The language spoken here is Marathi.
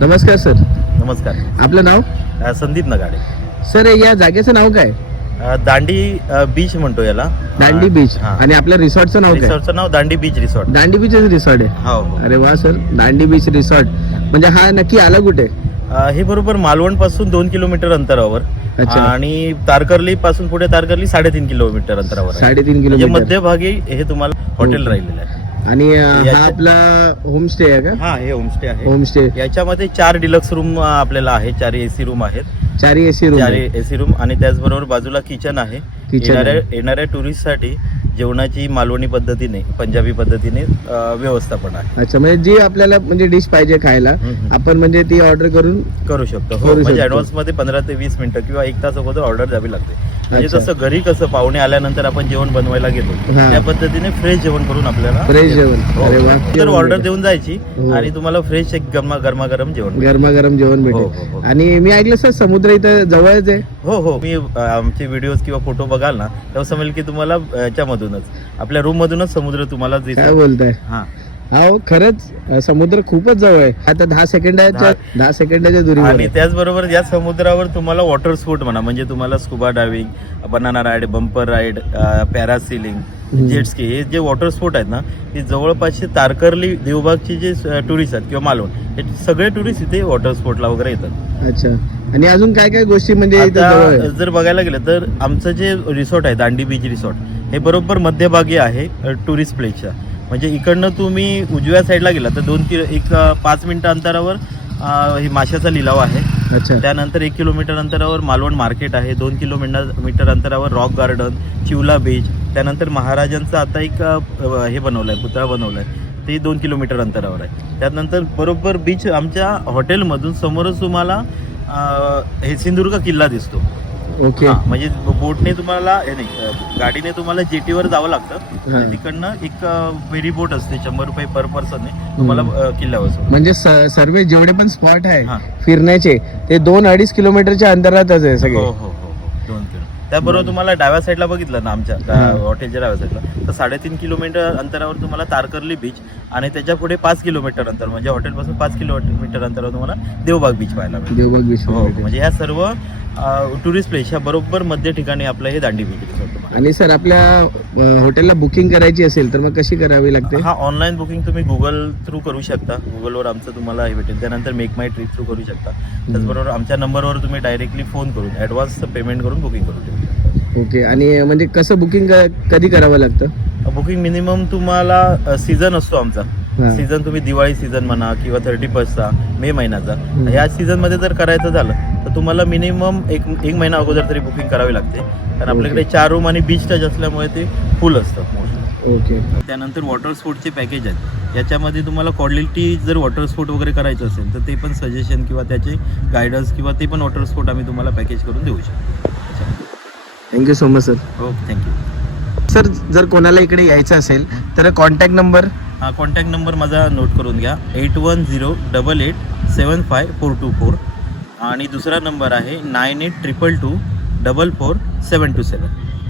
नमस्कार सर. नमस्कार. आपलं नाव? संदीप नगाडे. सर या जागेचं नाव काय? दांडी बीच म्हणतो याला. दांडी बीच. आणि आपल्या रिसॉर्टचं नाव काय? रिसॉर्टचं नाव दांडी बीच रिसॉर्ट. दांडी बीच रिसॉर्ट आहे. हो. अरे वा सर, दांडी बीच रिसॉर्ट म्हणजे हा नक्की आला कुठे? हे बरोबर मालवण पासून 2 किलोमीटर अंतरावर. अच्छा. आणि तारकर्ली पासून पुढे तारकर्ली 3.5 किलोमीटर अंतरावर आहे. 3.5 म्हणजे किलोमीटर. मध्यभागी हे तुम्हाला हॉटेल राहिलेलं आहे. आणि हा आपला होमस्टे आहे का? हा, हे होमस्टे आहे. होमस्टे. याच्यामध्ये 4 डिलक्स रूम आपल्याला आहे. 4 एसी रूम आहेत. 4 एसी रूम. 4 एसी रूम आणि त्याचबरोबर बाजूला किचन आहे. किचन. येणाऱ्या टुरिस्ट साठी जेवणाची मालवणी पद्धतीने, पंजाबी पद्धतीने व्यवस्थापन आहे. अच्छा, म्हणजे जी आपल्याला म्हणजे डिश पाहिजे खायला आपण म्हणजे ती ऑर्डर करून करू शकतो. करू हो, म्हणजे शकतो. ऍडव्हान्स मध्ये 15 ते 20 मिनिटं किंवा 1 तास अगोदर ऑर्डर द्यावी लागते. म्हणजे अच्छा. तसं घरी कसं पाहुणे आल्यानंतर आपण जेवण बनवायला घेतो, हा. त्या पद्धतीने फ्रेश जेवण करून आपल्याला फ्रेश जेवण. हो. अरे वा. तर ऑर्डर देऊन जायची हो. आणि तुम्हाला फ्रेश एक गरमागरम जेवण भेटेल. गरमागरम जेवण हो, हो, भेटेल. हो. आणि मी ऐकलं सर समुद्र इथं जवळच आहे. हो. मी आमचे व्हिडिओज किंवा फोटो बघाल ना तेव्हा समजेल की तुम्हाला याच्यामधूनच आपल्या रूम मधूनच समुद्र तुम्हाला काय दिसेल. बोलताय? हा. हो खरंच समुद्र खूपच जवळ आहे. आता 10 सेकंदाच्या दुरीवर आणि आहे. त्याचबरोबर या समुद्रावर तुम्हाला वॉटर स्पोर्ट म्हणा, म्हणजे तुम्हाला scuba diving, banana ride, bumper ride, parasailing, jet ski, हे जे वॉटर स्पोर्ट आहेत ना ते जवळपासचे तारकर्ली, देवबागचे जे टुरिस्ट आहेत किंवा मालवण, हे सगळे टुरिस्ट इथे वॉटर स्पोर्टला वगैरे येतात. अच्छा. आणि अजून काय काय गोष्टी म्हणजे इथं जवळ आहे? आता जर बघायला गेलं तर आमचं जे रिसॉर्ट आहे दांडी बीच रिसॉर्ट, हे बरोबर मध्यभागी आहे टुरिस्ट प्लेसच्या. म्हणजे इकडनं तुम्ही उजव्या साईडला गेला तर 5 मिनिटं अंतरावर ही माशाचा लिलाव आहे. अच्छा. त्यानंतर 1 किलोमीटर अंतरावर मालवण मार्केट आहे. 2 किलोमीटर अंतरावर रॉक गार्डन, चिवला बीच, त्यानंतर महाराजांचं आता एक हे बनवलंय, पुतळा बनवलाय, ते 2 किलोमीटर अंतरावर आहे. त्यानंतर बरोबर बीच आमच्या हॉटेलमधून समोरच तुम्हाला हे सिंधुदुर्ग किल्ला दिसतो. ओके. हा, म्हणजे बोटने तुम्हाला गाडीने तुम्हाला जेटीवर जावं लागतं आणि तिकडनं एक फेरी बोट असते, 100 रुपये पर पर्सनने तुम्हाला किल्ल्यावर सोडतं. म्हणजे सर्व जेवढे पण स्पॉट आहे हा. फिरण्याचे ते 2-2.5 किलोमीटरच्या अंतरातच आहे सगळे. हो. 2 किलो. त्याबरोबर तुम्हाला डाव्या साईडला बघितलं ना आमच्या हॉटेलच्या डाव्या साईडला, तर 3.5 किलोमीटर अंतरावर तुम्हाला तारकर्ली बीच आणि त्याच्या पुढे 5 किलोमीटर अंतर, म्हणजे हॉटेलपासून 5 किलोमीटर अंतरावर तुम्हाला देवबाग बीच पाहायला मिळेल. देवबाग बीच. हो, म्हणजे ह्या सर्व टुरिस्ट प्लेस ह्या बरोबर मध्य ठिकाणी आपलं हे दांडी बीच रिसॉर्ट. आणि सर आपल्या हॉटेलला बुकिंग करायची असेल तर मग कशी करावी लागते? हा, ऑनलाईन बुकिंग तुम्ही गुगल थ्रू करू शकता. गुगलवर आमचं तुम्हाला हे भेटेल. त्यानंतर मेक माय ट्रिप थ्रू करू शकता. त्याचबरोबर आमच्या नंबरवर तुम्ही डायरेक्टली फोन करून ॲडव्हान्स पेमेंट करून बुकिंग करू शकता. ओके. आणि म्हणजे कसं बुकिंग कधी करावं लागतं? बुकिंग मिनिमम तुम्हाला सीझन असतो आमचा. हा. सीझन तुम्ही दिवाळी सीझन म्हणा किंवा 31sta मे महिन्याचा, ह्या सीझन मध्ये जर करायचं झालं तर तुम्हाला मिनिमम एक महिना अगोदर तरी बुकिंग करावी लागते. कारण आपल्याकडे 4 रूम आणि बीच टच असल्यामुळे ते फुल असतं. ओके. त्यानंतर वॉटर स्पोर्टचे पॅकेज आहेत. याच्यामध्ये तुम्हाला क्वालिटी जर वॉटर स्पोर्ट वगैरे करायचं असेल तर ते पण सजेशन किंवा त्याचे गायडन्स किंवा ते पण वॉटर स्पोर्ट आम्ही तुम्हाला पॅकेज करून देऊ शकतो. Thank you so much sir. हो, थँक्यू. सर जर कोणाला इकडे यायचं असेल तर कॉन्टॅक्ट नंबर? हा, कॉन्टॅक्ट नंबर माझा नोट करून घ्या, 8108875424 आणि दुसरा नंबर आहे 9822244727.